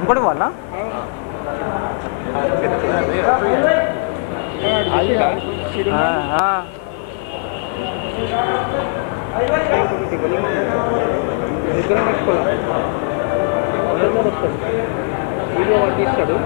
ఇంకోటి పోవాలా వీడియో వాడు తీస్తాడు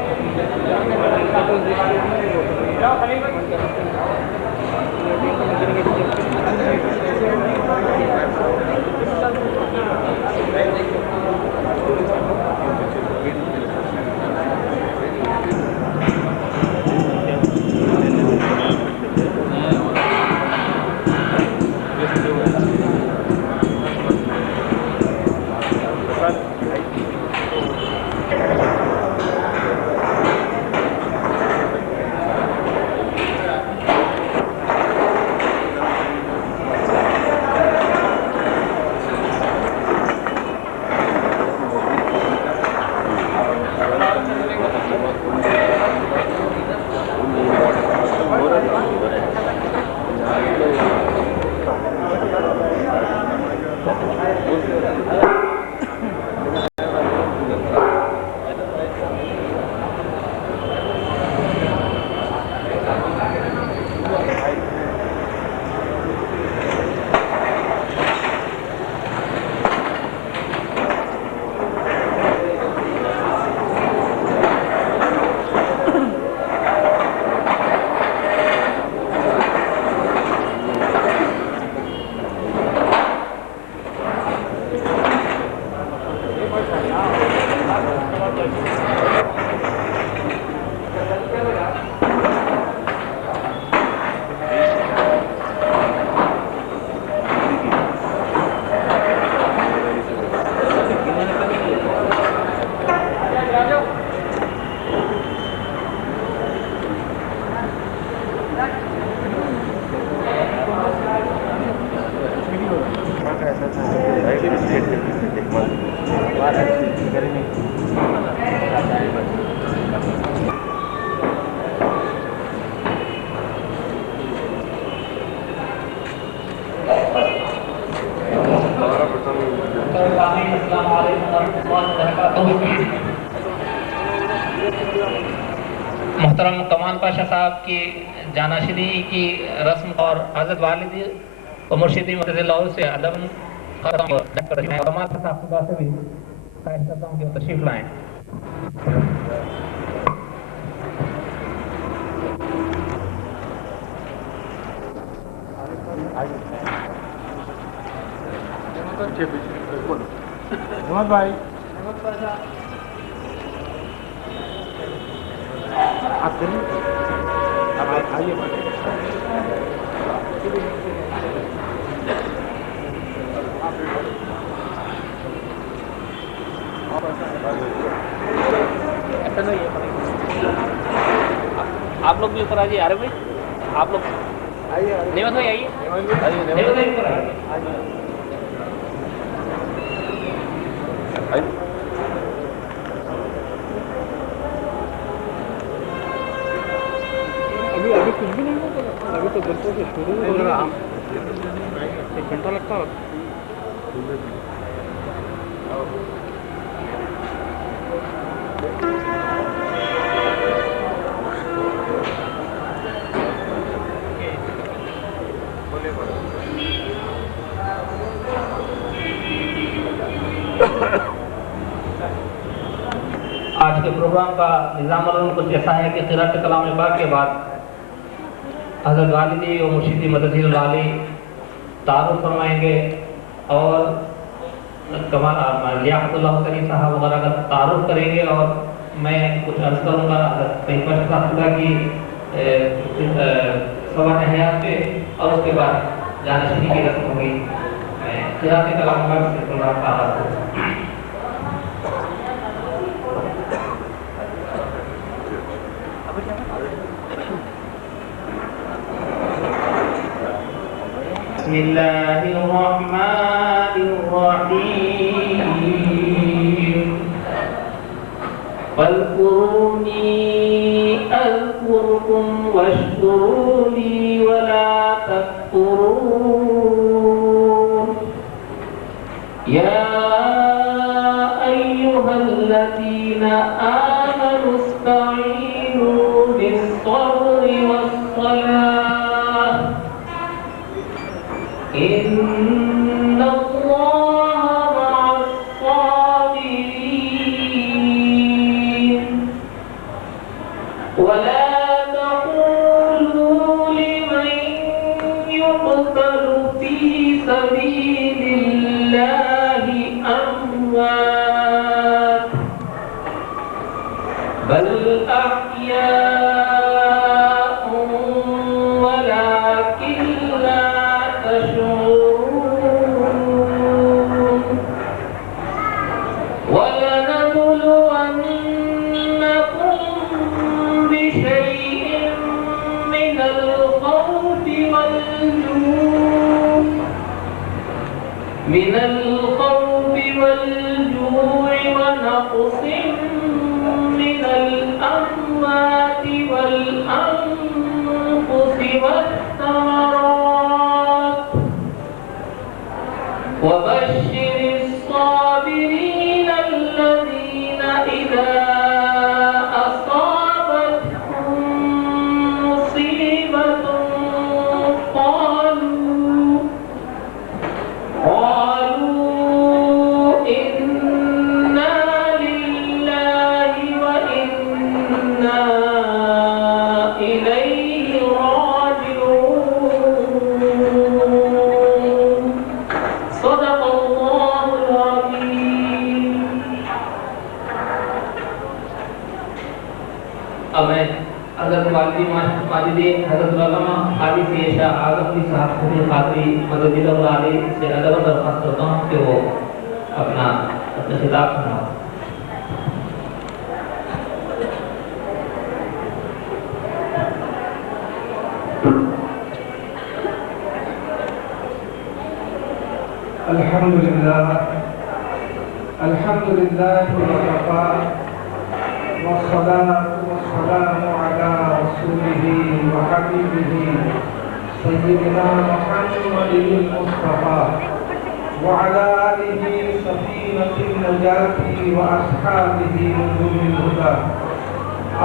محترم کمال پاشا صاحب کی جانشینی کی رسم اور حضرت والدی و مرشدی مدد اللہ سے ادب کمال پاشا صاحب سے بھی خواہش کرتا ہوں کہ وہ تشریف لائیں. احمد بھائی آپ آئیے ایسا نہیں ہے آپ لوگ بھی اوپر آئیے. عربی آپ لوگ نعمت بھائی آئیے. نعمت بھائی اوپر آئیے. ابھی کچھ بھی نہیں ہوتا. ابھی تو بالکل سے شروع ہو رہا ہے. 1 گھنٹہ لگتا ہے. آج کے پروگرام کا نظام علوم کچھ ایسا ہے کہ قرأت کلام پاک کے بعد حضرت والدی و مرشدی مددی العالی تعارف فرمائیں گے اور لیاقت اللہ کریم صاحب وغیرہ کا تعارف کریں گے اور میں کچھ عرض کروں گا حضرت صاحب کی سوال حیات پہ اور اس کے بعد جانشینی کی رسم ہوگی. میں قرأت کلام پاک سے پروگرام کا آغاز کروں. بسم اللہ الرحمن الرحیم فاذکرونی اذکرکم واشکروا لی ولا تکفرون یا ایھا الذين آمنوا استعينوا بالصبر والصلاة إن الله مع الصابرين ولا تقولوا لمن يقتل في سبيل الله أموات بل أحياء ولكن لا تشعرون ولنبلونكم بشيء من الخوف والجوع ونقص من الأموات والأنفس والثمرات وبشر الصابرين الذين إذا أصابتهم مصيبة قالوا إنا لله وإنا إليه راجعون صدق الله العظيم. اب میں حضرت ماجدین حضرت علامہ حافظ شاہ اعظم علی صاحب قادری مدد اللہ علیہ سے ادب درخواست کرتا ہوں کہ وہ اپنا خطاب سنائیں. الحمد لله وكفى والصلاة والسلام على رسوله وحبيبه سيدنا محمد المصطفى وعلى آله سفينة النجاة وأصحابه نجوم الهدى.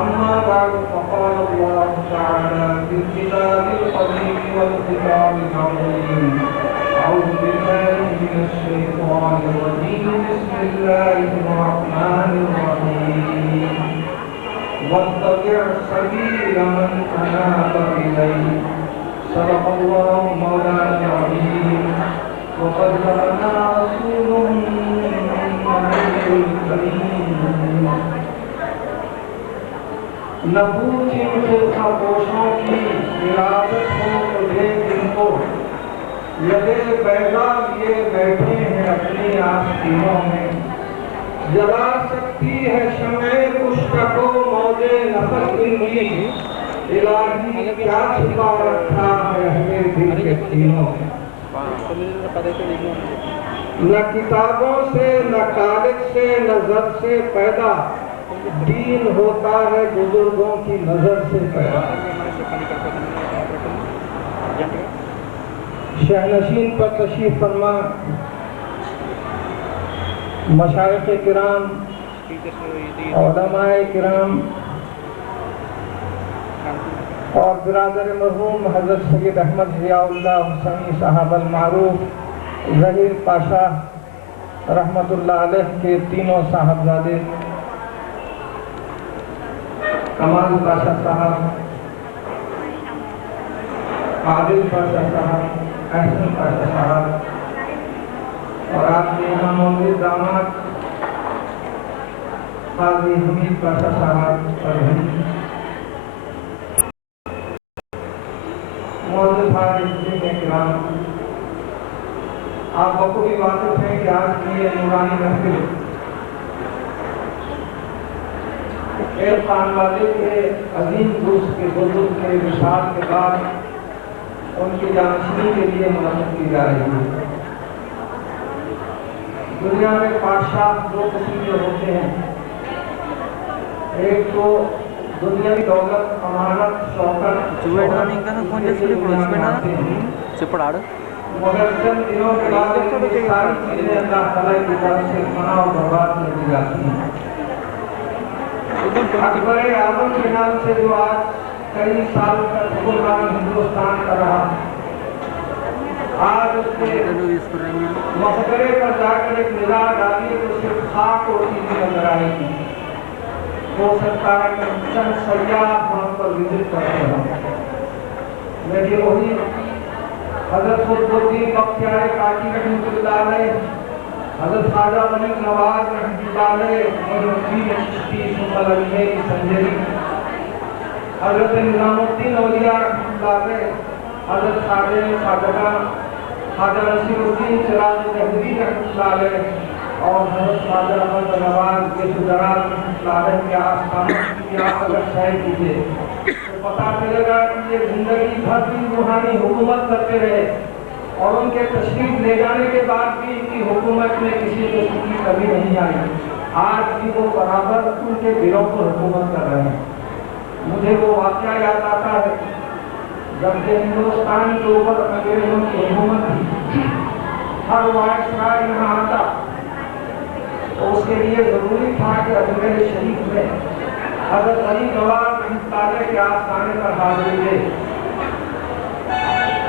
أما بعد فقال الله تعالى في الكتاب القديم والكتاب العظيم أعوذ بالله من الشيطان الرجيم بسم الله الرحمن الرحيم واتبع سبيل من أناب إليه صدق الله مولانا العظيم وبلغنا رسوله النبي الكريم. نہ پوچھیں فرقہ پوشوں کی ارادت ہو تو دیکھ ان کو لگے بیگا لیے بیٹھے ہیں اپنی آستینوں میں. جلا سکتی ہے شمع کشتہ کو موج نفس ان کی الہی کیا چھپا رکھا ہے ہمیں دل کے سینوں میں. نہ کتابوں سے نہ کالج سے نہ زد سے پیدا دین ہوتا ہے بزرگوں کی نظر سے پیدا. شہنشین پر تشریف فرما مشائخ کرام علماء کرام اور برادر مرحوم حضرت سید احمد ضیاء اللہ حسینی صاحب المعروف ظہیر پاشا رحمت اللہ علیہ کے تینوں صاحبزادے کمال پاشا صاحب عادل پاشا صاحب احسن پاشا صاحب اور آپ کے یہاں موجود داماد قاضی حمید پاشا صاحب اور موجود حاضرین کرام، آپ بخوبی واقف ہیں کہ آج کی یہ نورانی محفل ایک خان والے کے عظیم دوست کے بزرگ کے وصال کے بعد ان کی جانشینی کے لیے منعقد کی جا رہی ہے. دنیا میں بادشاہ دو قسم کے ہوتے ہیں، ایک تو دنیاوی دولت امانت شوکت مگر چند دنوں کے بعد ساری چیزیں اللہ تعالیٰ کی طرف سے فنا و برباد کر دی جاتی ہیں. اکبر اعظم کے نام سے جو آج کئی سال تک حکمران ہندوستان کا رہا، آج اس کے مقبرے پر جا کر ایک نگاہ ڈالیے تو صرف خاک اور چیزیں نظر آئے گی۔ ہو سکتا ہے کہ چند سیاح وہاں پر وزٹ کرتے ہوں، لیکن وہی حضرت قطب الدین بختیار کاکی رحمۃ اللہ علیہ، حضرت خواجہ غریب نواز رحمۃ اللہ علیہ، معین الدین چشتی ثم العلمین سنجری، حضرت نظام الدین اولیاء رحمۃ اللہ علیہ، حضرت خواجہ نصیر الدین چراغ دہلوی رحمۃ اللہ علیہ اور حضرت خواجہ احمد نواز کے سجرات رحمۃ اللہ علیہ کے آستانوں کی آپ اگر سیر کیجیے تو پتہ چلے گا کہ یہ زندگی بھر بھی روحانی حکومت کرتے رہے اور ان کے تشریف لے جانے کے بعد بھی ان کی حکومت میں کسی قسم کی کمی نہیں آئی۔ آج بھی وہ برابر ان کے گروہ پر حکومت کر رہے ہیں۔ مجھے وہ واقعہ یاد آتا ہے جب کہ ہندوستان کے اوپر انگریزوں کی حکومت تھی، ہر وائسرائے یہاں آتا تو اس کے لیے ضروری تھا کہ اجمیر شریف میں حضرت علی نواز رحمۃ اللہ کے آستانے پر حاضری دے۔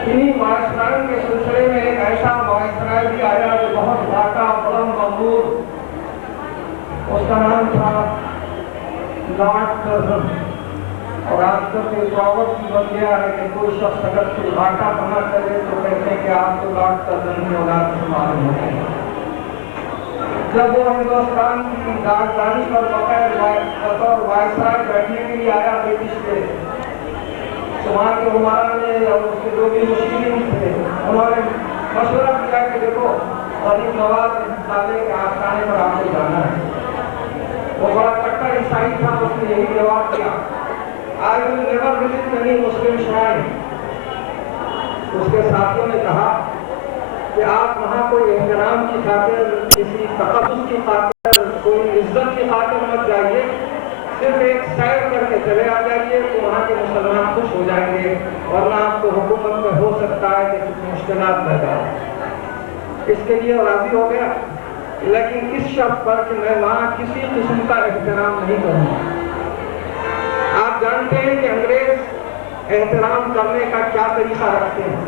انہی وائسرائے کے سلسلے میں ایک ایسا وائسرائے بھی آیا جو بہت باقا بلند مقبول، اس کا نام تھا لارڈ کرزن، اور آج تک یہ پراورڈ بھی بن گیا ہے کہ کوئی شخص اگر کوئی گھاٹا بنا کرے تو کہتے ہیں کہ آپ تو لارڈ کرزن کی اولاد سے معلوم ہوتے ہیں۔ جب وہ ہندوستان کی راجدھانی پر بطور وائسرائے بیٹھنے کے لیے آیا برٹش کے، تو وہاں کے عمرا نے اور اس کے جو بھی مسلم تھے انہوں نے مشورہ کیا کہ دیکھو غریب نواز رحمۃ اللہ کے آستانے پر آپ کو جانا ہے۔ وہ بڑا کٹر عیسائی تھا، اس نے یہی جواب دیا، I will never visit any Muslim shrine۔ اس کے ساتھیوں نے کہا کہ آپ وہاں کوئی احترام کی خاطر، کسی تقدس کی خاطر، کوئی عزت کی خاطر مت جائیے، صرف ایک سیر کر کے چلے آ جائیے تو وہاں کے مسلمان خوش ہو جائیں گے، ورنہ آپ کو حکومت میں ہو سکتا ہے کہ کچھ مشکلات پیدا ہوں۔ اس کے لیے راضی ہو گیا، لیکن اس شرط پر کہ میں وہاں کسی قسم کا احترام نہیں کروں گا۔ آپ جانتے ہیں کہ انگریز احترام کرنے کا کیا طریقہ رکھتے ہیں۔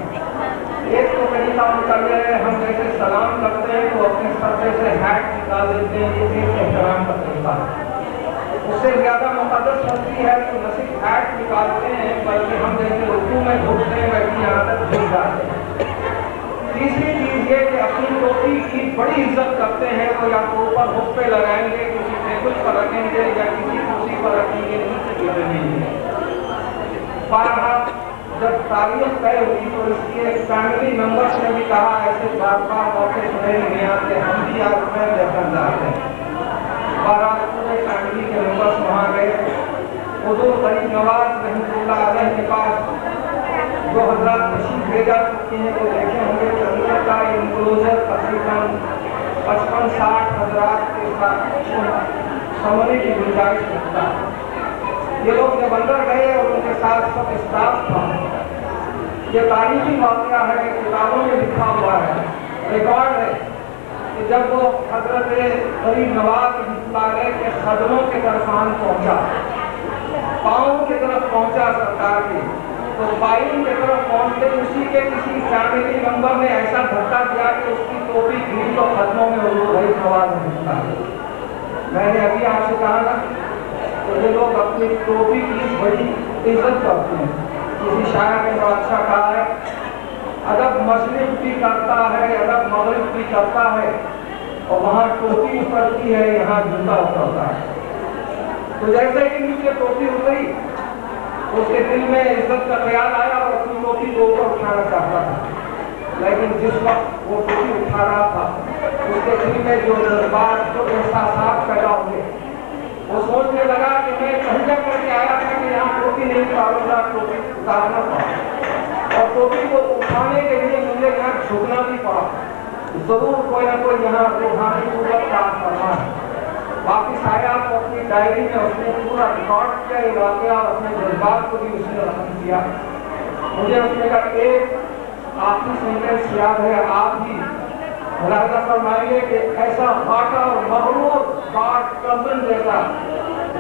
ایک تو طریقہ ان کا یہ ہے، ہم جیسے سلام کرتے ہیں تو اپنے سرے سے ہیٹ نکال دیتے ہیں، یہ بھی احترام کا طریقہ ہے۔ اس سے زیادہ مقدس ہستی ہے تو نہ صرف ہیٹ نکالتے ہیں بلکہ ہم جیسے رکوع میں گھٹتے ہیں ویسی عادت بھول جاتے ہیں۔ تیسری چیز یہ کہ اپنی ٹوپی کی بڑی عزت کرتے ہیں، وہ یا تو اوپر ہک پہ لگائیں گے، کسی ٹیبل پر رکھیں گے یا کسی کرسی پر رکھیں گے، نیچے گرنے نہیں گے۔ بہرحال جب تاریخ طے ہوئی تو اس کے فیملی ممبرس نے بھی کہا ایسے بار بار موقع سنے نہیں آتے، ہم بھی آج میں دیکھنا چاہتے ہیں۔ بہرحال پورے فیملی کے ممبرس وہاں گئے، حضور غریب نواز رحمۃ اللہ علیہ کے پاس جو حضرات تشریف لے جا چکے ہیں وہ دیکھے ہوں گے کہ اندر کا انکلوژر تقریباً 55-60 حضرات کے ساتھ سمجھنے کی گنجائش رکھتا ہے۔ یہ لوگ جب اندر گئے اور ان کے ساتھ سب اسٹاف تھا، یہ تاریخی واقعہ ہے، کتابوں میں لکھا ہوا ہے، ریکارڈ ہے کہ جب وہ حضرت غریب نواز رحمۃ اللہ علیہ کے قدموں کے درمیان پہنچا، پاؤں کی طرف پہنچا سرکار کے، تو پائن کی طرف پہنچتے اسی کے کسی فیملی ممبر نے ایسا دھکا دیا کہ اس کی ٹوپی گری تو قدموں میں حضور غریب نواز رحمۃ اللہ علیہ۔ میں نے ابھی آپ سے کہا نا تو یہ لوگ اپنی ٹوپی کی بڑی عزت کرتے ہیں۔ کسی شاعر نے بڑا اچھا کہا ہے، ادب مشرق بھی کرتا ہے، ادب مغرب بھی کرتا ہے، اور وہاں ٹوپی اترتی ہے، یہاں جوتا اترتا ہے۔ تو جیسے ہی نیچے ٹوپی اتری اس کے دل میں عزت کا خیال آیا اور اپنی ٹوپی کو اوپر اٹھانا چاہتا تھا، لیکن جس وقت وہ ٹوپی اٹھا رہا تھا اس کے دل میں جو جذبات، جو احساسات پیدا ہوئے، وہ سوچنے لگا کہ میں کہنجا کر کے آیا تھا کہ یہاں ٹوپی نہیں اتاروں گا، ٹوپی اتارنا پڑا، اور ٹوپی کو اٹھانے کے لیے مجھے یہاں جھکنا بھی پڑا۔ ضرور کوئی نہ کوئی یہاں روحانی قوت کا فرما ہے۔ واپس آیا تو اپنی ڈائری میں اس نے پورا ریکارڈ کیا یہ واقعہ، اور اپنے جذبات کو بھی اس نے رقم کیا۔ مجھے اس نے کہا ایک آخری سینٹینس یاد ہے، آپ بھی ملاحظہ فرمائیے کہ ایسا گھاٹا اور مغرور گاڈ کزن جیسا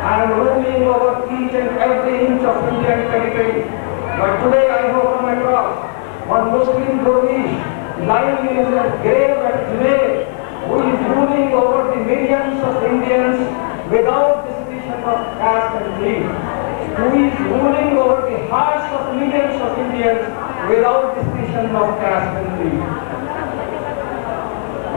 I am ruling over each and every inch of Indian territory. But today I have come across one Muslim Durwish lying in a grave at Junaid, who is ruling over the millions of Indians without distinction of caste and creed, who is ruling over the hearts of millions of Indians without distinction of caste and creed.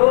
2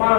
5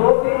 2-3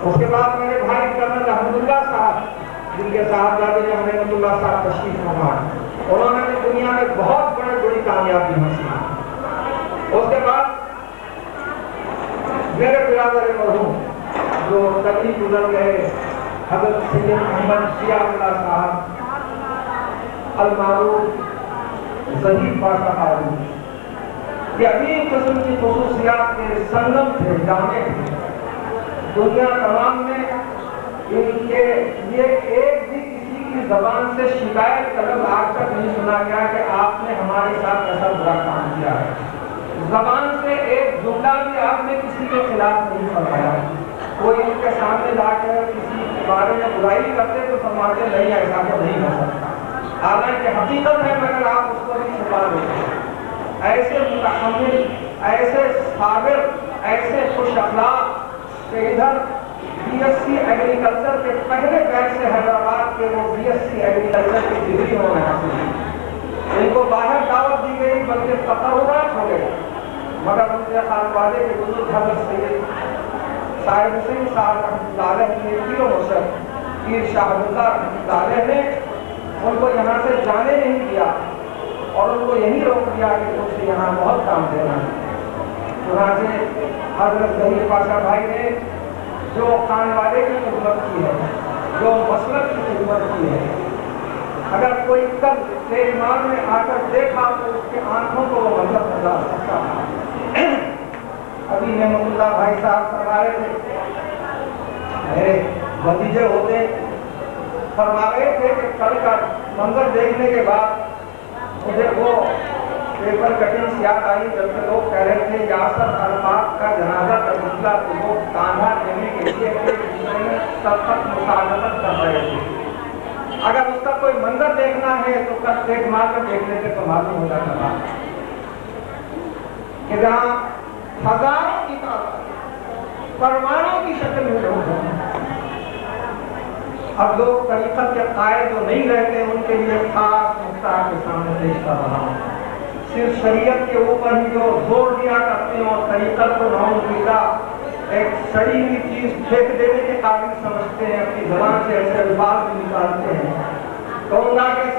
اس کے بعد میرے بھائی colonel Ahmad اللہ صاحب، جن کے صاحبزادے احمد اللہ صاحب تشریف فرما، انہوں نے دنیا میں بہت بڑی کامیابی حاصل کی۔ اس کے بعد میرے برادر مرحوم جو کبھی گزر گئے حضرت سید محمد شیعہ اللہ صاحب المعروف ظہیر پاشا قاری، یہ عظیم قسم کی خصوصیات کے سنگم تھے، جامع تھے۔ دنیا تمام میں ان کے یہ ایک بھی کسی کی زبان سے شکایت کا لفظ آج تک نہیں سنا گیا کہ آپ نے ہمارے ساتھ ایسا برا کام کیا ہے۔ زبان سے ایک جملہ بھی آپ نے کسی کے خلاف نہیں فرمایا۔ کوئی ان کے سامنے جا کر کسی کے بارے میں برائی کرتے تو فرماتے نہیں، ایسا تو نہیں ہو سکتا، حالانکہ حقیقت ہے مگر آپ اس کو بھی چھپا دیتے ہیں۔ ایسے متحمل، ایسے صابر، ایسے خوش اخلاق کہ ادھر BSc ایگریکلچر کے پہلے بیچ سے حیدرآباد کے وہ BSc ایگریکلچر کی ڈگری انہوں نے حاصل کی۔ ان کو باہر دعوت دی گئی بلکہ تقررات ہو گئے، مگر ان کے خانوادے کے بزرگ حضرت سید صاحب حسین صاحب رحمۃ اللہ علیہ نے پیر و مرشد پیر شاہ اللہ رحمۃ اللہ علیہ نے ان کو یہاں سے جانے نہیں دیا اور ان کو یہی روک دیا کہ تم سے یہاں بہت کام دینا ہے۔ چنانچہ حضرت ظہیر پاشا بھائی نے جو خانوادے کی خدمت کی ہے، جو مسلک کی خدمت کی ہے، اگر کوئی کل ایمان میں آ کر دیکھا تو اس کی آنکھوں کو وہ منظر نظر آ سکتا ہے۔ ابھی نعمت اللہ بھائی صاحب فرما رہے تھے، میرے بھتیجے ہوتے فرما رہے تھے کہ کل کا منظر دیکھنے کے بعد مجھے وہ پیپر کٹنگس یاد آئی جبکہ لوگ کہہ رہے تھے یاسر عرفات کا جنازہ کا مسئلہ تو وہ کاندھا دینے کے لیے سخت مساعدت کر رہے تھے۔ اگر اس کا کوئی منظر دیکھنا ہے تو کل دیکھ مار کر دیکھ لیتے تو معلوم ہو جاتا تھا کہ جہاں ہزاروں کی تعداد پروانوں کی شکل میں لوگ ہیں، اب لوگ طریقت کے قائد جو نہیں رہتے ان کے لیے خاص نقطہ آپ کے سامنے پیش کر رہا ہوں۔ صرف شریعت کے اوپر ہی جو زور دیا کرتے ہیں اور طریقت کو نعوذ باللہ ایک سڑی ہوئی چیز پھینک دینے کے قابل سمجھتے ہیں، اپنی زبان سے ایسے الفاظ بھی نکالتے ہیں، کہوں گا کہ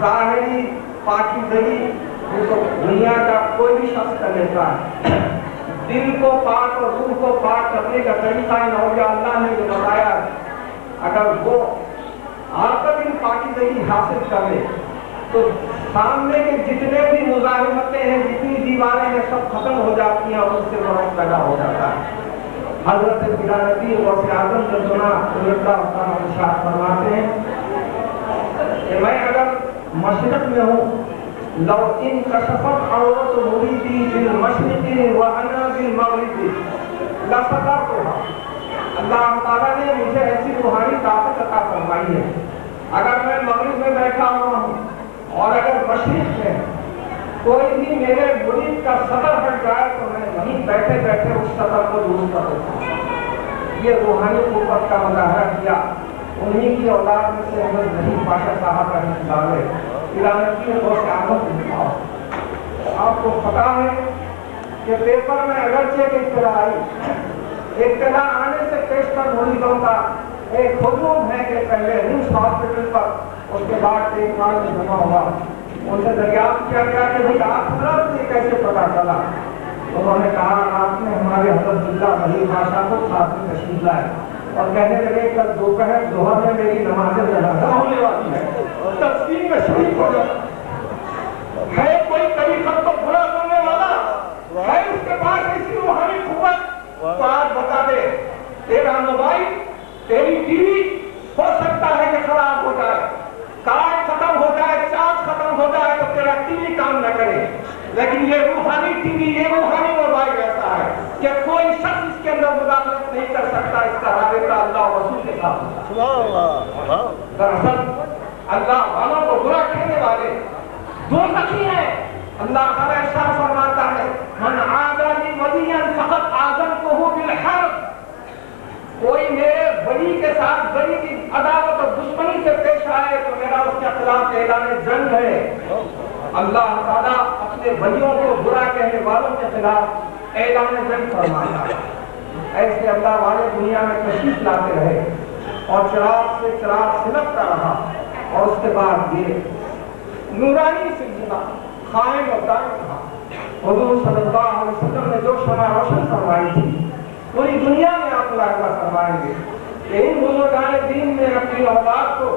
ظاہری پاکیزگی جس کو دنیا کا کوئی بھی شخص کر لیتا ہے، دل کو پاک اور روح کو پاک کرنے کا طریقہ اولیاء اللہ نے جو بتایا ہے، اگر وہ عاقل ان پاکیزگی حاصل کر لے تو سامنے کے جتنے بھی مزاحمتیں ہیں، جتنی دیواریں ہیں، سب ختم ہو جاتی ہیں اور اس سے وقت پیدا ہو جاتا ہے۔ حضرت بلالتی غوث اعظم جدنا ارشاد فرماتے ہیں کہ میں اگر مشرق میں ہوں، لو ان کشفت عورت مریدی بالمشرق وانا بالمغرب لسترتها، اللہ تعالیٰ نے مجھے ایسی روحانی طاقت عطا فرمائی ہے، اگر میں مغرب میں بیٹھا ہوا ہوں اور اگر مشرق میں کوئی بھی میرے مرید کا سطر ہٹ جائے تو میں وہیں بیٹھے بیٹھے اس سطر کو دور کر دیتا ہوں۔ یہ روحانی قوت کا مظاہرہ کیا انہی کی اولاد میں سے حضرت ظہیر پاشا صاحب رحمۃ اللہ علیہ علامتی غوث اعظم انتخاب۔ آپ کو پتا ہے کہ پیپر میں اگرچہ ایک اطلاع آئی، اطلاع آنے سے پیشتر مریدوں کا ایک ہجوم ہے کہ پہلے رمس ہاسپٹل پر، اس کے بعد ایک ماہ میں جمع ہوا، ان سے دریافت کیا گیا کہ بھئی آپ حضرت یہ کیسے پتا چلا؟ انہوں نے کہا آپ نے ہمارے حضرت اللہ ظہیر پاشا کو ساتھ میں تشریف لائے اور کہنے لگے کل دوپہر ظہر میں میری نماز جنازہ ہونے والی ہے، تقسیم میں شریک ہو جاتا ہے۔ کوئی طریقت کو برا کرنے والا ہے اس کے پاس ایسی روحانی قوت تو آج بتا دے، تیرا موبائل، تیری ٹی وی ہو سکتا ہے کہ خراب ہو جائے، کارڈ ختم ہو جائے، چارج ختم ہو جائے تو تیرا ٹی وی کام نہ کرے، لیکن یہ روحانی ٹی وی، یہ روحانی موبائل ایسا ہے کہ کوئی شخص اس کے اندر مداخلت نہیں کر سکتا، اس کا رابطہ اللہ و رسول کے ساتھ ہوتا ہے۔ دراصل اللہ والوں کو برا کہنے والے دو سخی ہیں۔ اللہ تعالیٰ ارشاد فرماتا ہے من عادى لي وليا فقد آذنته بالحرب، کوئی میرے ولی کے ساتھ ولی کی عداوت اور دشمنی سے پیش آئے تو میرا اس کے خلاف اعلان جنگ ہے۔ اللہ تعالیٰ اپنے ولیوں کو برا کہنے والوں کے خلاف اعلان جنگ فرماتا ہے۔ ایسے اللہ والے دنیا میں تشریف لاتے رہے اور چراغ سے چراغ سلگتا رہا، اور اس کے بعد یہ نورانی سلسلہ قائم و دائم تھا۔ حضور صلی اللہ علیہ وسلم نے جو شمع روشن فرمائی تھی پوری دنیا میں آپ ملاحظہ فرمائیں گے کہ ان بزرگان دین نے اپنی اولاد کو،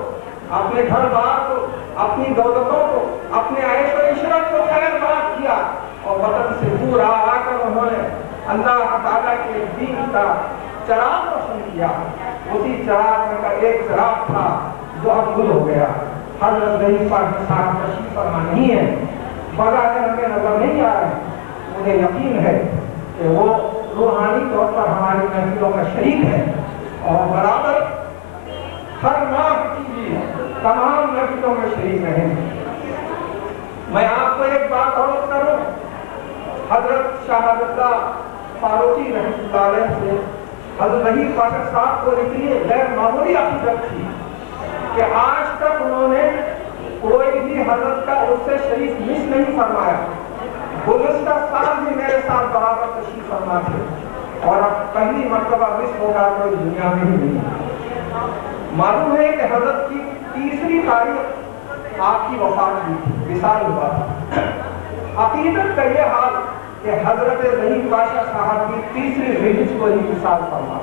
اپنے گھر بار کو، اپنی دولتوں کو، اپنے عیش و عشرت کو خیر بات کیا، اور وطن سے دور آ کر انہوں نے اللہ تعالیٰ کے دین کا چراغ روشن کیا۔ اسی چراغ میں کا ایک چراغ تھا جو اب گل ہو گیا۔ حضرت ضعیف پاک صاحب تشریف فرما نہیں ہے، بظاہر ہمیں نظر نہیں آ رہے، مجھے یقین ہے کہ وہ روحانی طور پر ہماری محفلوں میں شریک ہے اور برابر ہر ماہ کی تمام محفلوں میں شریک رہے۔ میں آپ کو ایک بات اور کروں، حضرت شہادت فاروقی رحمۃ اللہ علیہ سے حضرت ظہیر پاشا صاحب کو اتنی غیر معمولی عقیدت تھی کہ آج تک انہوں نے کوئی بھی حضرت کا اس سے شریف مس نہیں فرمایا۔ گزشتہ سال بھی میرے ساتھ برابر تشریف فرما تھے، اور اب پہلی مرتبہ مس ہوگا تو اس دنیا میں ہی نہیں۔ معلوم ہے کہ حضرت کی تیسری تاریخ آپ کی وفات ہوئی تھی، وصال ہوا تھا۔ عقیدت کا یہ حال کہ حضرت ظہیر پاشا صاحب کی تیسری رہائش کو ہی وصال فرما۔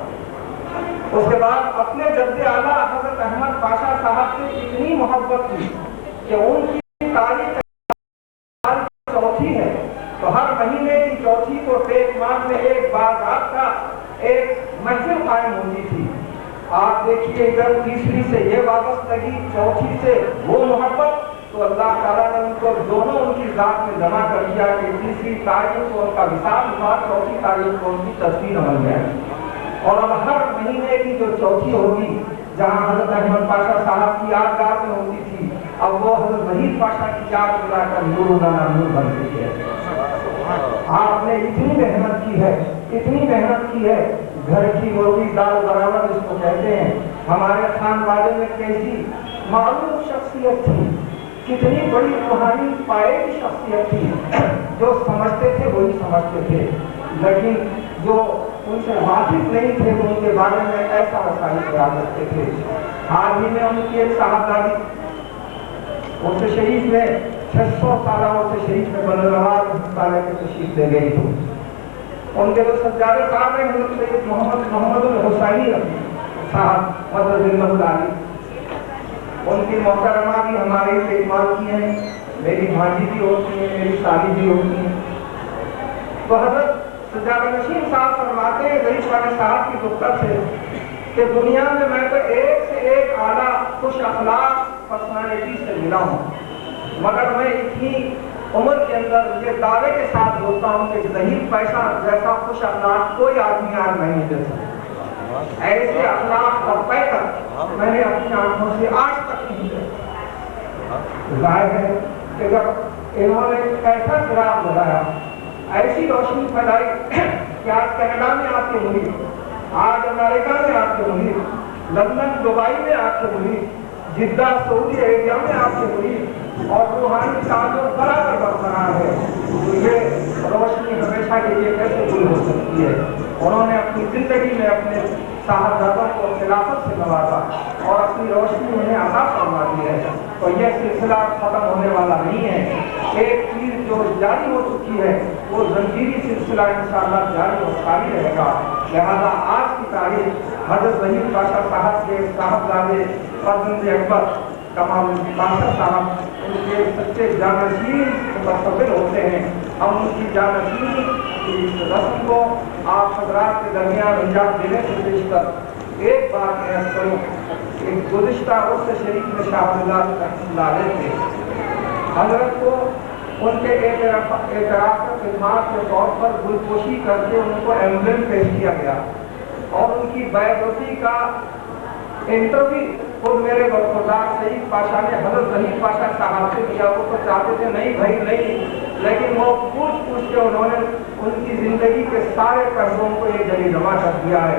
اس کے بعد اپنے جد اعلیٰ حضرت احمد پاشا صاحب سے اتنی محبت کی کہ ان کی تاریخ چوتھی ہے، تو ہر مہینے کی چوتھی کو ٹیک ماہ میں ایک باغات کا ایک محفل قائم ہوتی تھی۔ آپ دیکھیے اگر تیسری سے یہ وابستگی، چوتھی سے وہ محبت، تو اللہ تعالیٰ نے ان کو دونوں ان کی ذات میں جمع کر دیا کہ تیسری تاریخ کو ان کا وصال ہوا، چوتھی تاریخ کو ان کی تدفین عمل میں آئی۔ اور اب ہر مہینے کی جو چوتھی ہوگی، جہاں حضرت احمد پاشا صاحب کی یادگار میں ہوتی تھی، اب وہ حضرت ظہیر پاشا کی یاد ملا کر نور نور بن چکی ہے۔ آپ نے اتنی محنت کی ہے، اتنی محنت کی ہے، گھر کی روٹی دال برابر اس کو کہتے ہیں۔ ہمارے خان والے میں کیسی معروف شخصیت تھی، کتنی بڑی روحانی پائے کی شخصیت تھی، جو سمجھتے تھے وہی سمجھتے تھے، لیکن جو ان سے واقف نہیں تھے تو ان کے بارے میں ایسا مسائل بیان کرتے تھے۔ حال ہی میں ان کی ایک صاحبزادی اس شریف میں 600 سالہ اس شریف میں بلنوار مستعلے کے تشریف لے گئی تھی۔ ان کے جو سجادہ صاحب ہیں حضرت سید محمد الحسینی صاحب مدد المدعلی، ان کی محترمہ بھی ہماری استعمال کی ہیں، میری بھانجی بھی ہوتی ہیں، میری سالی بھی ہوتی ہیں۔ تو حضرت سجادہ نشین صاحب فرماتے ہیں ظہیر پاشا صاحب کی دختر سے کہ دنیا میں تو ایک سے ایک اعلیٰ خوش اخلاق پرسنالٹی سے ملا ہوں، مگر میں اتنی عمر کے اندر یہ دعوے کے ساتھ بولتا ہوں کہ ظہیر پاشا جیسا خوش اخلاق کوئی آدمی آج میں نہیں دے سکتا۔ ایسے اخلاق اور پیکر میں نے اپنی آنکھوں سے آج تک نہیں دیکھا۔ ظاہر ہے کہ جب انہوں نے ایسا چراغ لگایا، ایسی روشنی پھیلائی کہ آج کینیڈا میں آپ کے مرید، آج امریکہ میں آپ کے مرید، لندن دبئی میں آپ کے مرید، جدہ سعودی عربیہ میں آپ کے مرید، اور روحانی تعلق برابر برقرار ہے۔ تو یہ روشنی ہمیشہ کے لیے کیسے گل ہو سکتی ہے؟ انہوں نے اپنی زندگی میں اپنے صاحبزادوں کو خلافت سے نوازا اور اپنی روشنی انہیں عطا فرما دی ہے۔ تو یہ سلسلہ ختم ہونے والا نہیں ہے، ایک چیز جو جاری ہو چکی ہے وہ زنجیری سلسلہ انشاءاللہ جاری اور ساری رہے گا۔ لہذا آج کی تاریخ حضرت ظہیر پاشا صاحب کے صاحبزادے فرزند اکبر کمال پاشا صاحب ان کے سچے جانشین متصور ہوتے ہیں۔ ہم ان کی جانشینی کی رسم کو آپ حضرات کے درمیان انجام دینے سے پیشتر ایک بات عرض کروں کہ گزشتہ عرص شریف میں شاہ اللہ رحمۃ اللہ علیہ تھے، حضرت کو ان کے اعتراف خدمات کے طور پر گلپوشی کر کے ان کو ایمبلم پیش کیا گیا، اور ان کی بیعتی کا انٹرویو خود میرے برخوردار سعید پاشا نے حضرت ظہیر پاشا صاحب سے کیا۔ وہ تو چاہتے تھے نہیں بھائی نہیں، لیکن وہ پوچھ کے انہوں نے ان کی زندگی کے سارے پہلوؤں کو ایک جگہ جمع کر دیا ہے۔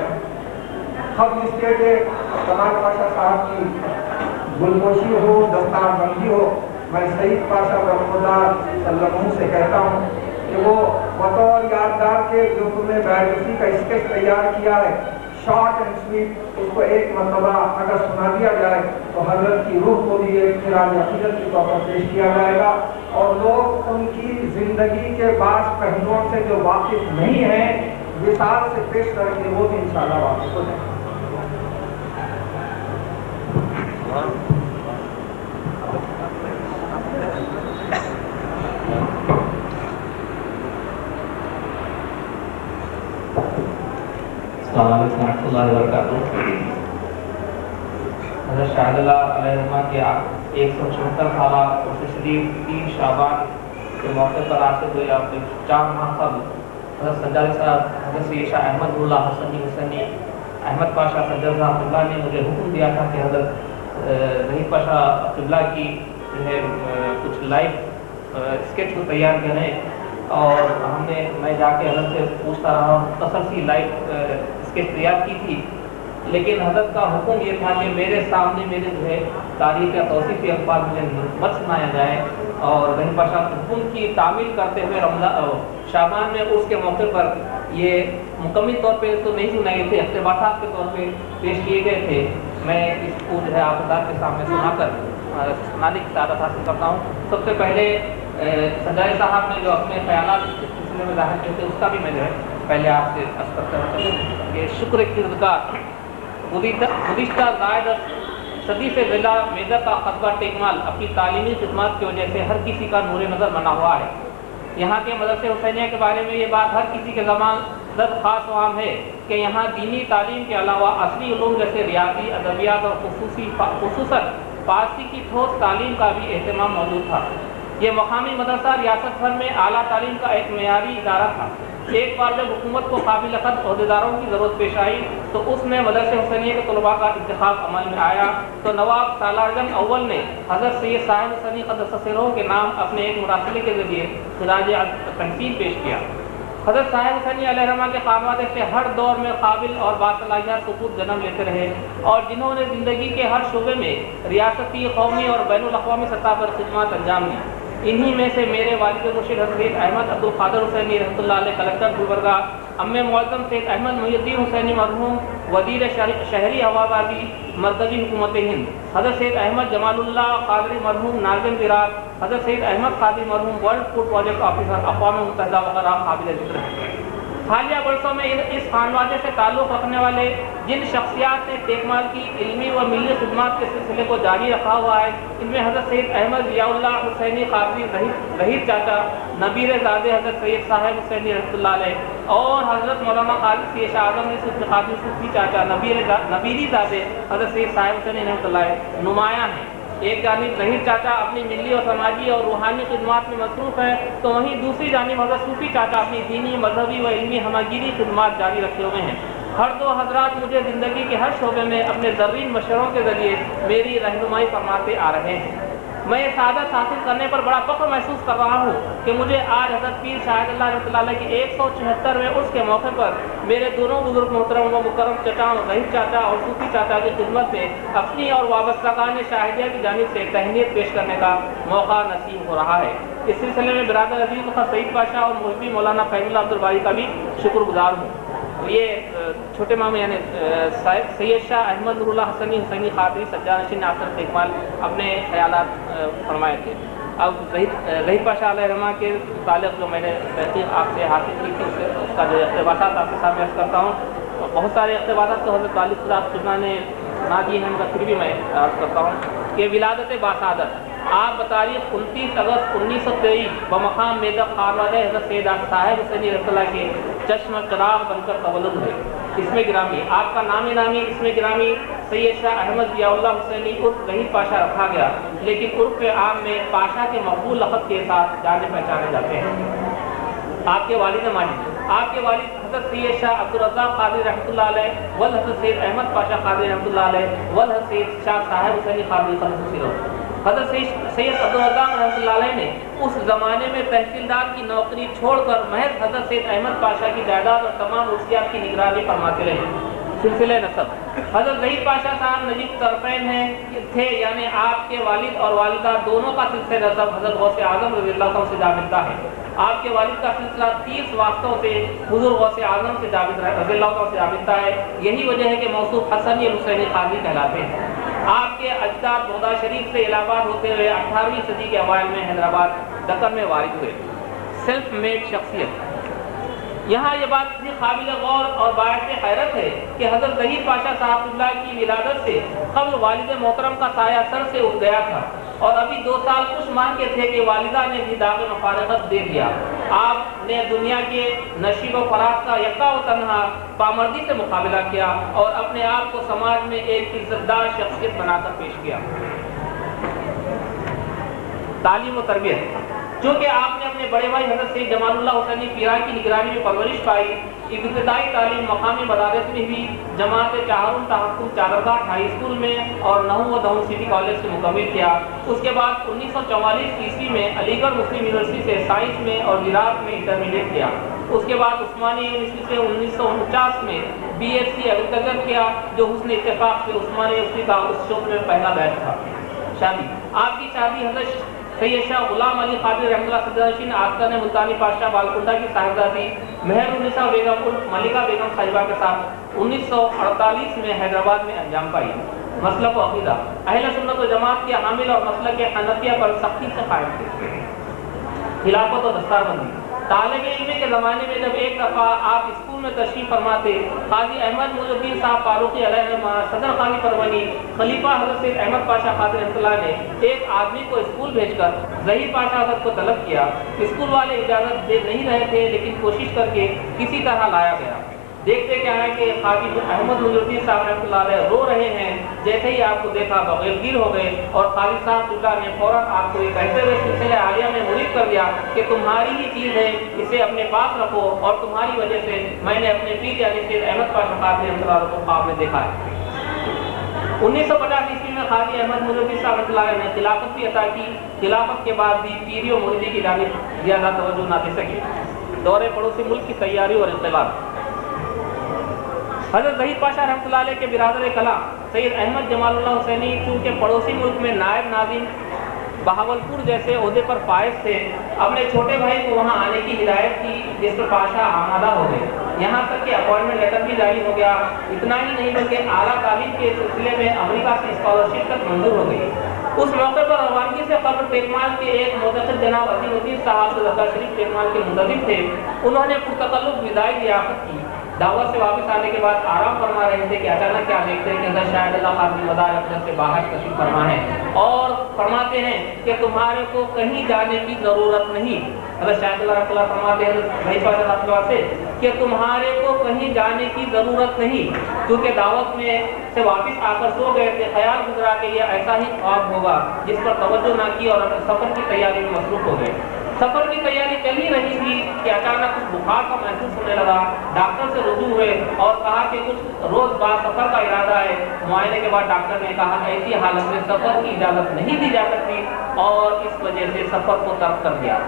خط اسٹیٹ کمال پاشا صاحب کی گلپوشی ہو، دستار بندی ہو، میں سعید پاشا برخوردار صلی اللہ علیہ وسلم سے کہتا ہوں کہ وہ بطور یادگار کے گروپ میں بایوگرافی کا اسکیچ تیار کیا ہے، شارٹ اینڈ سویٹ، اس کو ایک مرتبہ اگر سنا دیا جائے تو حضرت کی روح کو بھی ایک خراج عقیدت کے طور پر پیش کیا جائے گا، اور لوگ ان کی زندگی کے بعض پہلوؤں سے جو واقف نہیں ہیں مثال سے پیش کر کے وہ بھی انشاءاللہ واقف ہو جائیں۔ السلام علیکم ورحمۃ اللہ وبرکاتہ۔ حضرت شاہد علیہ الرحمہ کے 174 سالہ عرس شریف 3 شعبان کے موقع پر آج سے 4 ماہ قبل حضرت سجاد صاحب حضرت سید شاہ احمد اللہ حسنی حسینی احمد پاشا سجاد صاحب قبلہ نے مجھے حکم دیا تھا کہ حضرت ظہیر پاشا قبلہ کی جو ہے کچھ لائیو اسکیچ کو تیار کریں، اور میں جا کے حضرت سے پوچھتا رہا، مختصر سی لائیو اسکیچ تیار کی تھی، لیکن حضرت کا حکم یہ تھا کہ میرے سامنے میرے جو ہے تاریخ یا توصیفی الفاظ مجھے مت سنایا جائے، اور ظہیر پاشا حکم کی تعمیل کرتے ہوئے شعبان میں اس کے موقع پر یہ مکمل طور پہ تو نہیں سنائے تھے، اقتباسات کے طور پہ پیش کیے گئے تھے۔ میں اس کو جو ہے آپ حضرات کے سامنے سنا کر سنانے کی سعادت حاصل کرتا ہوں۔ سب سے پہلے سجاد صاحب نے جو اپنے خیالات اس سلسلے میں ظاہر کیے تھے اس کا بھی میں جو ہے پہلے آپ سے عرض کرتا ہوں کہ شکر کردگار گزشتہ زائد صدی سے ضلع میدہ کا قصبہ ٹیکمال اپنی تعلیمی خدمات کی وجہ سے ہر کسی کا نور نظر بنا ہوا ہے۔ یہاں کے مدرسے حسینیہ کے بارے میں یہ بات ہر کسی کے زبان زد خاص و عام ہے کہ یہاں دینی تعلیم کے علاوہ اصلی علوم جیسے ریاضی، ادبیات اور خصوصاً فارسی کی ٹھوس تعلیم کا بھی اہتمام موجود تھا۔ یہ مقامی مدرسہ ریاست بھر میں اعلیٰ تعلیم کا ایک معیاری ادارہ تھا۔ ایک بار جب حکومت کو قابل قدر عہدیداروں کی ضرورت پیش آئی تو اس میں مدرسے حسینیہ کے طلباء کا انتخاب عمل میں آیا تو نواب سالار جنگ اول نے حضرت سید صاحب حسینی قدس سرہ کے نام اپنے ایک مراسلے کے ذریعے خراج تحسین پیش کیا۔ حضرت صاحب حسینی علیہ الرحمہ کے خانوادے سے ہر دور میں قابل اور باصلاحیت سپوت جنم لیتے رہے، اور جنہوں نے زندگی کے ہر شعبے میں ریاستی، قومی اور بین الاقوامی سطح پر خدمات انجام دی۔ انہی میں سے میرے والد مرشد حضرت احمد عبدالقادر حسینی رحمۃ اللہ علیہ کلکٹر گلبرگہ، ام معظم سید احمد محی الدین حسینی مرحوم وزیر شہری ہوابازی مرکزی حکومت ہند، حضرت سید احمد جمال اللہ قادری مرحوم ناظم زراعت، حضرت سید احمد قادری مرحوم ورلڈ فوڈ پروجیکٹ آفیسر اقوام متحدہ وغیرہ قابل ذکر ہیں۔ حالیہ برسوں میں اس خانوادے سے تعلق رکھنے والے جن شخصیات نے ٹیکمال کی علمی و ملی خدمات کے سلسلے کو جاری رکھا ہوا ہے، ان میں حضرت سید احمد ضیاء اللہ حسینی قادری ظہیر چاچا، نبیر زادے حضرت سید صاحب حسینی رحمۃ اللہ علیہ، اور حضرت مولانا قادری سید شاہ اعظم صدیق قادری صوفی چاچا نبیری زادے حضرت سید صاحب حسینی رحمۃ اللہ علیہ نمایاں ہیں۔ ایک جانب ظہیر چاچا اپنی ملی اور سماجی اور روحانی خدمات میں مصروف ہے تو وہیں دوسری جانب حضرت صوفی چاچا اپنی دینی، مذہبی و علمی ہمگیری خدمات جاری رکھے ہوئے ہیں۔ ہر دو حضرات مجھے زندگی کے ہر شعبے میں اپنے زرین مشوروں کے ذریعے میری رہنمائی فرماتے آ رہے ہیں۔ میں یہ سعادت حاصل کرنے پر بڑا فخر محسوس کر رہا ہوں کہ مجھے آج حضرت پیر شاہد اللہ رحمۃ اللہ علیہ کے 174ویں عرس کے موقع پر میرے دونوں بزرگ محترم و مکرم چچا ظہیر چاچا اور صوفی چاچا کی خدمت میں اپنی اور وابستگان شاہدیہ کی جانب سے تہنیت پیش کرنے کا موقع نصیب ہو رہا ہے۔ اس سلسلے میں برادر عزیز سعید پاشا اور محبی مولانا فیض اللہ عبدالباری کا بھی شکر گزار ہوں۔ یہ چھوٹے ماموں یعنی سید شاہ احمد نور اللہ حسنی حسینی قادری سجاد نشین ناصر ٹیکمال اپنے خیالات فرمائے تھے۔ اب ظہیر پاشا علیہ الرحمہ کے متعلق جو میں نے تحقیق آپ سے حاصل کی تھی اس کا جو اقتباسات آپ کے سامنے عرض کرتا ہوں۔ بہت سارے اقتباسات تو حضرت والد صاحب سننا نے سنا دیے ہیں، مگر پھر بھی میں عرض کرتا ہوں کہ ولادت باسعادت آپ بتاریخ 29 اگست 1923 بمقام میدہ خانوادہ حضرت سید صاحب حسینی رحمۃ اللہ کے چشم چراغ بن کر تولد ہوئے۔ اس میں گرامی آپ کا نامی اس میں گرامی سید شاہ احمد ضیاء اللہ حسینی عرف ظہیر پاشا رکھا گیا، لیکن عرف عام میں پاشا کے مقبول لقب کے ساتھ جانے پہچانے جاتے ہیں۔ آپ کے والد ماجد، آپ کے والد حضرت سید شاہ عبدالرزاق قادری رحمۃ اللہ علیہ ول حضرت سید احمد پاشا قادری رحمۃ اللہ علیہ ول حضرت سید شاہ صاحب حسینی قادری خصوصی رہو۔ حضرت سید عبدالرزاق رحمۃ اللہ علیہ نے اس زمانے میں تحصیلدار کی نوکری چھوڑ کر محض حضرت سید احمد پاشا کی جائیداد اور تمام وصیات کی نگرانی فرماتے رہے۔ سلسلہ نسب حضرت ظہیر پاشا صاحب نجیب طرفین تھے، یعنی آپ کے والد اور والدہ دونوں کا سلسلہ نسب حضرت غوث اعظم رضی اللہ عنہ سے جا ملتا ہے۔ آپ کے والد کا سلسلہ 30 واسطوں سے حضور غوث اعظم سے رضی اللہ عنہ سے وابستہ ہے. یہی وجہ ہے کہ موصوف حسنی الحسینی قاضی کہلاتے ہیں. آپ کے اجداد بغداد شریف سے الہ آباد ہوتے ہوئے 18ویں صدی کے اوائل میں حیدرآباد دکن میں وارد ہوئے. سیلف میڈ شخصیت. یہاں یہ بات اتنی قابل غور اور باعث حیرت ہے کہ حضرت ظہیر پاشا صاحب اللہ کی ولادت سے قبل والد محترم کا سایہ سر سے اٹھ گیا تھا اور ابھی 2 سال کچھ ماہ کے تھے کہ والدہ نے بھی داغ مفارقت دے دیا. آپ نے دنیا کے نشیب و فراز کا یکا و تنہا پامردی سے مقابلہ کیا اور اپنے آپ کو سماج میں ایک عزت دار شخصیت بنا کر پیش کیا. تعلیم و تربیت. چونکہ آپ نے اپنے بڑے بھائی حضرت سید جمال اللہ حسینی پیرا کی نگرانی میں پرورش پائی. ابتدائی تعلیم مقامی مدارس میں بھی جماعت چہارم تحفظ چادرگاہ ہائی اسکول میں اور 9 و 10 سٹی کالج سے مکمل کیا. اس کے بعد 1944 عیسوی میں علی گڑھ مسلم یونیورسٹی سے سائنس میں اور زراعت میں انٹرمیڈیٹ کیا. اس کے بعد عثمانی یونیورسٹی سے 1949 میں BSc ایگریکلچر کیا جو حسن اتفاق سے عثمانی یونیورسٹی کا اس شعبے میں پہلا بیچ تھا. شادی. آپ کی شادی حضرت سید شاہ غلام علی قادری رحمۃ اللہ صدر نشین آستانہ ملتانی پادشاہ بالکنڈہ کی صاحبزادی مہر النساء بیگم ملکہ بیگم صاحبہ کے ساتھ 1948 میں حیدرآباد میں انجام پائی. مسلک و عقیدہ. اہل سنت و جماعت کے حامل اور مسلک حنفیہ پر سختی سے قائم تھے. خلافت و دستار بندی. طالب علم کے زمانے میں جب ایک دفعہ آپ اسکول میں تشریف فرما تھے، قاضی احمد محی الدین صاحب فاروقی علیہ الرحمہ، صدر قاضی پروانی، خلیفہ حضرت سید احمد پاشا قادری رحمۃ اللہ نے ایک آدمی کو اسکول بھیج کر ظہیر پاشا حضرت کو طلب کیا. اسکول والے اجازت دے نہیں رہے تھے لیکن کوشش کر کے کسی طرح لایا گیا. دیکھتے کیا ہے کہ قاضی احمد محی الدین صاحب رحمۃ اللہ علیہ رو رہے ہیں. جیسے ہی آپ کو دیکھا بغیر گیر ہو گئے اور قاضی صاحب اللہ نے فوراً آپ کو یہ کہتے ہوئے سلسلہ عالیہ میں مرید کر دیا کہ تمہاری ہی چیز ہے، اسے اپنے پاس رکھو اور تمہاری وجہ سے میں نے اپنے پیر یعنی سید احمد پاشا قادری رحمۃ اللہ کو خواب میں دیکھا ہے. 1950 عیسوی میں قاضی احمد محی الدین صاحب رحمۃ اللہ نے خلافت بھی عطا کی. خلافت کے بعد بھی پیری و مریدی کی جانب زیادہ توجہ نہ دے سکے. دورے پڑوسی ملک کی تیاری اور انقلاب. حضرت ظہیر پاشا رحمۃ اللہ علیہ کے برادر کلام سید احمد جمال اللہ حسینی چونکہ پڑوسی ملک میں نائب ناظم بہاولپور جیسے عہدے پر فائز تھے، اپنے چھوٹے بھائی کو وہاں آنے کی ہدایت کی جس پر پاشا آمادہ ہو گئے. یہاں تک کہ اپوائنٹمنٹ لیٹر بھی جاری ہو گیا. اتنا ہی نہیں بلکہ اعلیٰ تعلیم کے سلسلے میں امریکہ سے اسکالرشپ تک منظور ہو گئی. اس موقع پر روانگی سے قبل ٹیکمال کے ایک مدثر جناب عظیم الدین صاحب جو درگاہ شریف ٹیکمال کے منتظم تھے، انہوں نے پرتکلف وداعی ضیافت کی. دعوت سے واپس آنے کے بعد آرام فرما رہے تھے کہ اچانک کیا دیکھتے ہیں کہ حضرت شاہد اللہ قادری مدار اقدس سے باہر تشریف فرما ہے اور فرماتے ہیں کہ تمہارے کو کہیں جانے کی ضرورت نہیں. حضرت شاہد اللہ رحمۃ اللہ فرماتے ہیں ظہیر پاشا رحمۃ اللہ سے کہ تمہارے کو کہیں جانے کی ضرورت نہیں، کیونکہ دعوت میں سے واپس آ کر سو گئے تھے. خیال گزرا کہ یہ ایسا ہی خواب ہوگا، جس پر توجہ نہ کی اور اپنے سفر کی تیاری میں مصروف ہو گئے. سفر کی تیاری چل ہی رہی تھی کہ اچانک کچھ بخار کا محسوس ہونے لگا. ڈاکٹر سے رجوع ہوئے اور کہا کہ کچھ روز بعد سفر کا ارادہ ہے. معائنے کے بعد ڈاکٹر نے کہا ایسی حالت میں سفر کی اجازت نہیں دی جا سکتی اور اس وجہ سے سفر کو ترک کر دیا.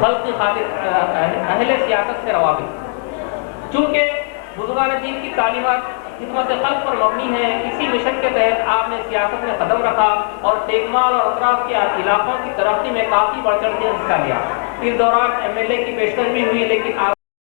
خلق کی خاطر اہل سیاست سے روابط. چونکہ بزرگان دین کی تعلیمات خدمت خلق پر مبنی ہے، اسی مشن کے تحت آپ نے سیاست میں قدم رکھا اور ٹیکمال اور اطراف کے علاقوں کی ترقی میں کافی بڑھ چڑھ کے حصہ لیا. اس دوران MLA کی پیشکش بھی ہوئی لیکن آپ